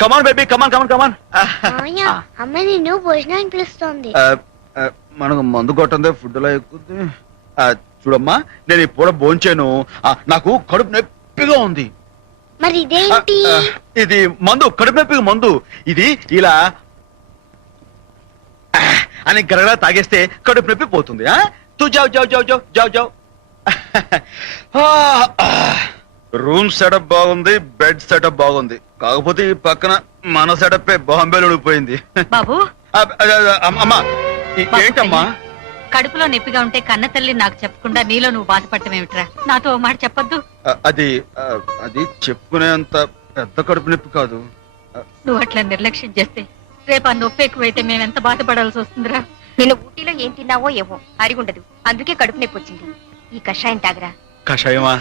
Come on baby come on కమాన్ కమాన్. అమ్మ నిన్ను భోజనానికి పిలుస్తోంది. మనకు మందు కొట్టందే ఫుడ్ లో ఎక్కుద్ది. చూడమ్మా నేను ఈ పూట భోంచాను, నాకు కడుపు నొప్పిగా ఉంది. మరి ఇదేంటి? ఇది మందు, కడుపు నొప్పిగా మందు. ఇది ఇలా అని గరగరా తాగేస్తే కడుపు నొప్పి పోతుంది. తూ జావ్ జావ్ జావ్ జావ్ జావ్ జావ్. రూమ్ సెటప్ బాగుంది, బెడ్ సెటప్ బాగుంది, కాకపోతే ఈ పక్కన మన సెటప్ బాంబేలో ఉండిపోయింది. బాబు అమ్మా ఏంటమ్మా? కడుపులో నొప్పిగా ఉంటే కన్న తల్లి నాకు చెప్పకుండా నీలో నువ్వు బాధపడటం ఏమిట్రా? నాతో మాట చెప్పొద్దు. అది అది చెప్పుకునేంత పెద్ద కడుపు నొప్పి కాదు. నువ్వు అట్లా నిర్లక్ష్యం చేస్తే రేపు ఆ నొప్పి ఎక్కువైతే మేమెంత బాధపడాల్సి వస్తుందిరా. నిన్న ఊటీలో ఏం తిన్నావో ఏవో అరిగుండదు, అందుకే కడుపు నొప్పి వచ్చింది. ఈ కషాయం తాగరా. కషాయమా?